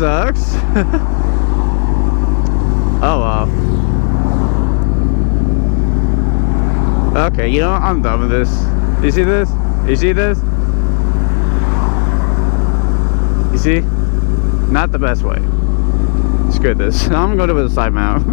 sucks. Oh well. Okay, you know what? I'm done with this. You see this? You see this? You see? Not the best way. Screw this. I'm gonna go with a side mount.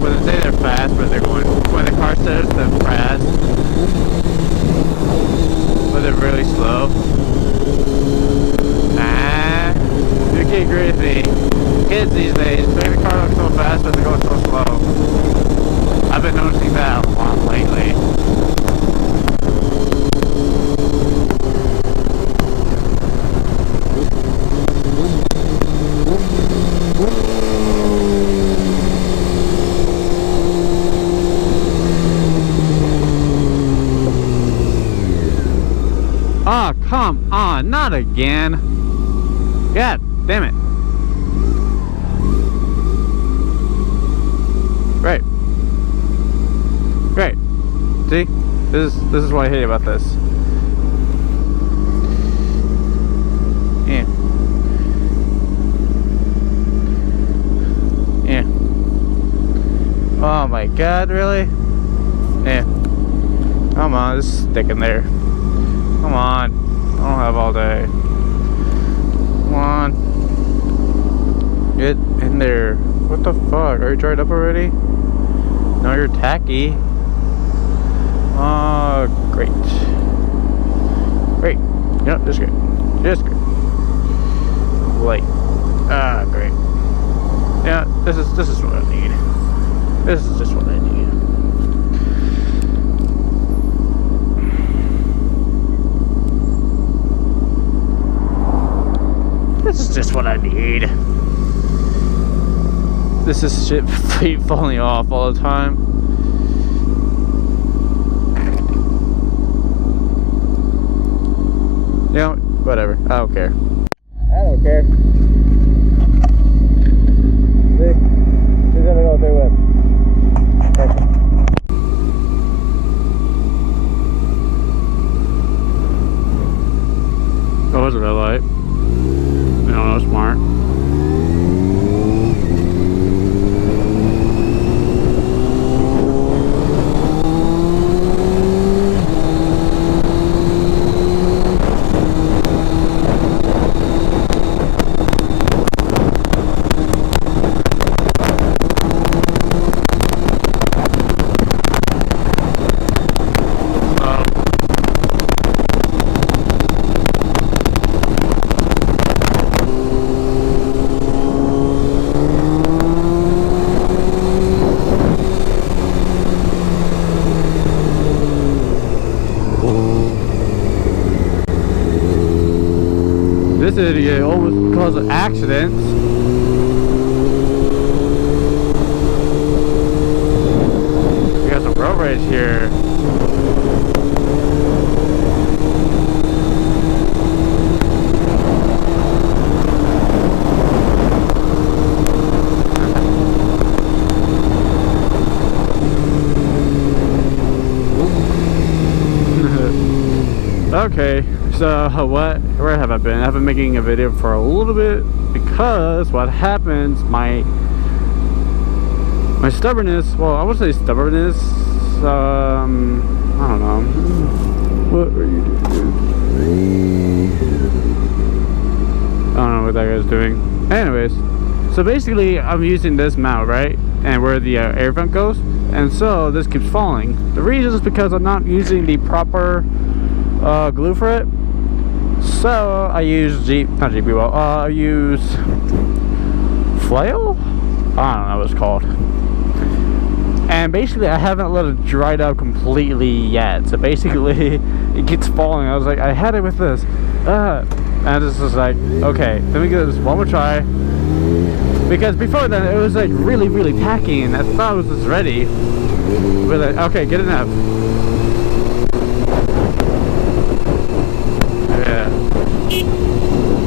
When they say they're fast, but they're going. When the car says they're fast, but they're really slow. You can't agree with me. Kids these days make the car look so fast, but they're going so slow. I've been noticing that a lot lately. Oh, come on, not again. God damn it. Great. Great. See? This is what I hate about this. Yeah. Yeah. Oh my god, really? Yeah. Come on, just stick in there. Come on. I don't have all day. Come on. Get in there. What the fuck? Are you dried up already? No, you're tacky. Oh, great. Great. Yep, just great. Just great. Light. Ah, great. Yeah, this is what I need. This is just what I need. This is just what I need. This is shit falling off all the time. You know, whatever. I don't care. I don't care. See? She's gonna go through with. Okay. Oh, it's a red light. No, smart. This idiot almost caused an accident. We got some road rage here. Okay, so where have I been? I've been making a video for a little bit because what happens, my stubbornness, well, I would say stubbornness, I don't know. What are you doing? I don't know what that guy's doing. Anyways, so basically I'm using this mount, right? And where the air vent goes, and so this keeps falling. The reason is because I'm not using the proper glue for it. So I use I use flail? I don't know what it's called. And basically I haven't let it dry out completely yet. So basically it keeps falling. I was like, I had it with this. And this is like, okay, let me give this one more try. Because before then it was like really tacky and I thought it was just ready. But like, okay, get enough.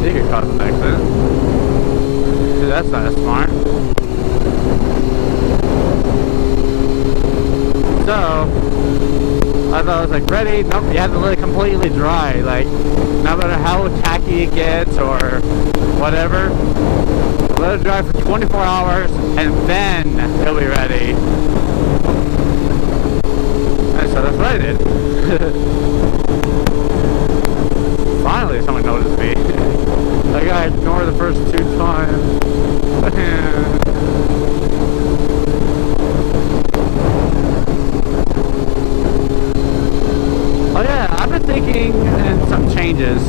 You could cause an accident. Dude, that's not smart. was like, ready? Nope, you have to let it completely dry. Like, no matter how tacky it gets or whatever, let it dry for 24 hours and then it'll be ready. And so that's what I did. Finally, someone noticed me. Like, I ignored the first 2 times. Oh yeah, I've been thinking and some changes.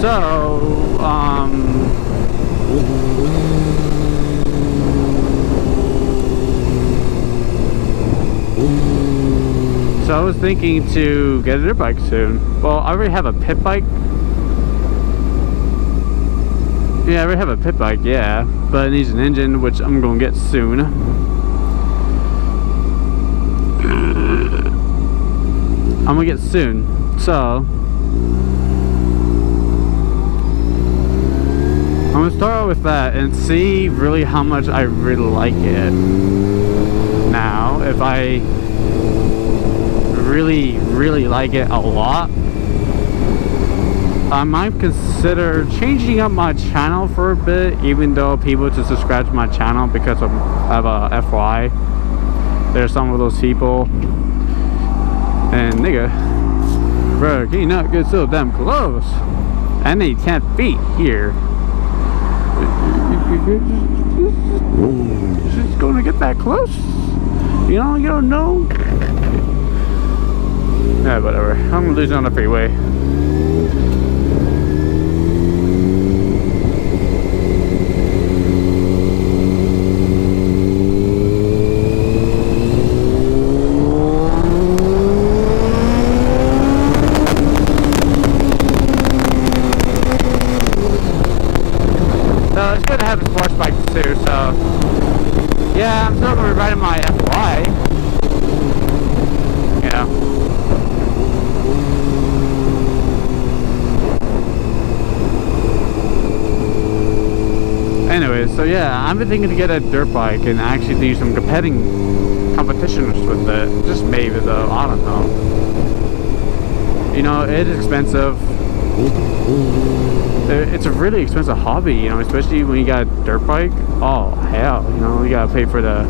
So, I was thinking to get a dirt bike soon. Well, I already have a pit bike. Yeah, I already have a pit bike, yeah. But it needs an engine, which I'm going to get soon. I'm going to get soon. So, I'm going to start out with that and see really how much I really like it. Now, if I really like it a lot, I might consider changing up my channel for a bit, even though people to subscribe to my channel because I have a FY. There's some of those people, and nigga, bro, can you not get so damn close? And they can't beat here. You're just gonna get that close? You don't know. Yeah, whatever. I'm losing on the freeway. So it's good to have a sports bike too. So yeah, I'm still gonna be riding my FY. You know. Anyways, so yeah, I've been thinking to get a dirt bike and actually do some competitions with it. Just maybe though, I don't know. You know, it is expensive. It's a really expensive hobby, you know, especially when you got a dirt bike. Oh hell, you know, you gotta pay for the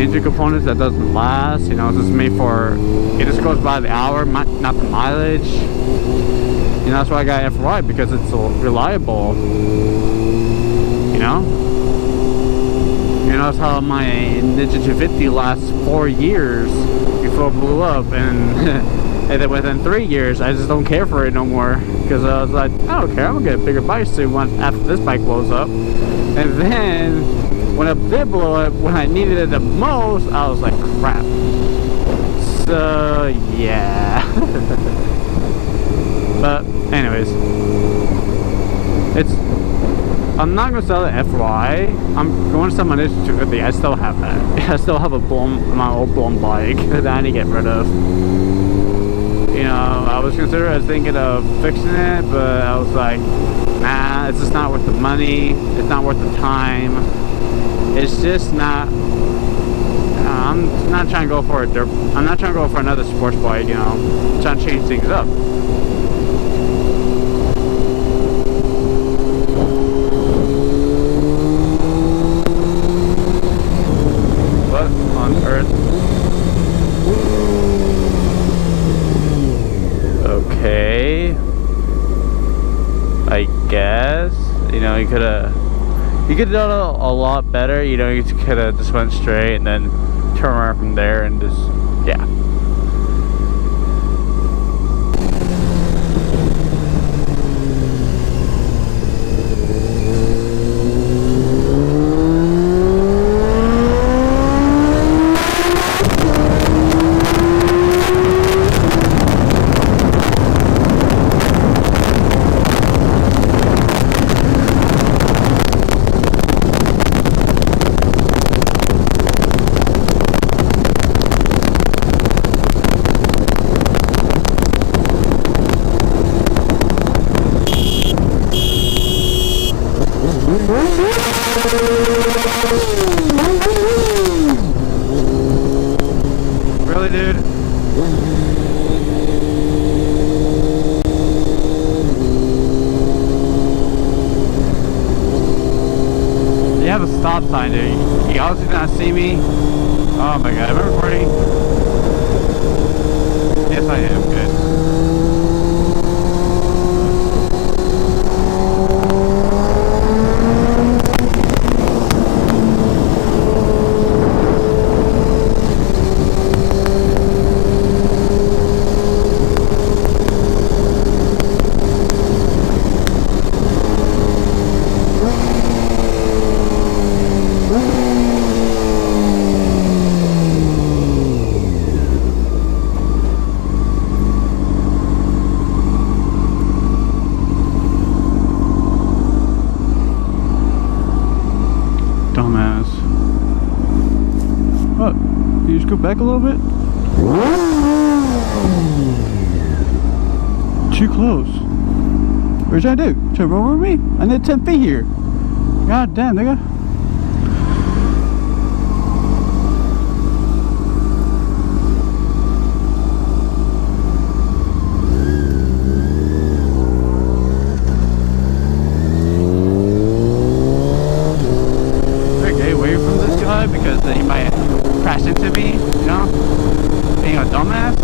engine components that doesn't last. You know, it's just made for, it just goes by the hour, not the mileage. You know, that's why I got FY, because it's so reliable. You know, that's how my Ninja 250 lasts 4 years before it blew up, and and then within 3 years I just don't care for it no more, because I was like, I don't care, I'm gonna get a bigger bike soon after this bike blows up. And then when it did blow up, when I needed it the most, I was like, crap. So yeah. But anyways, I'm not gonna sell the FY. I'm going to sell my Ninja 250. I still have that. I still have my old blown bike that I need to get rid of. You know, I was thinking of fixing it, but I was like, nah, it's just not worth the money. It's not worth the time. It's just not. I'm not trying to go for I'm not trying to go for another sports bike. You know, I'm trying to change things up. Okay, I guess, you know, you could have done a lot better. You know, you could have just went straight and then turn around from there and just, yeah. stop sign, dude. He obviously did not see me. Oh my god, am I recording? Yes, I am. Good. Dumbass. What? You just go back a little bit? Too close. What should I do? Should I roll over me? I need 10 feet here. God damn, nigga. Because he might crash into me, you know, being a dumbass.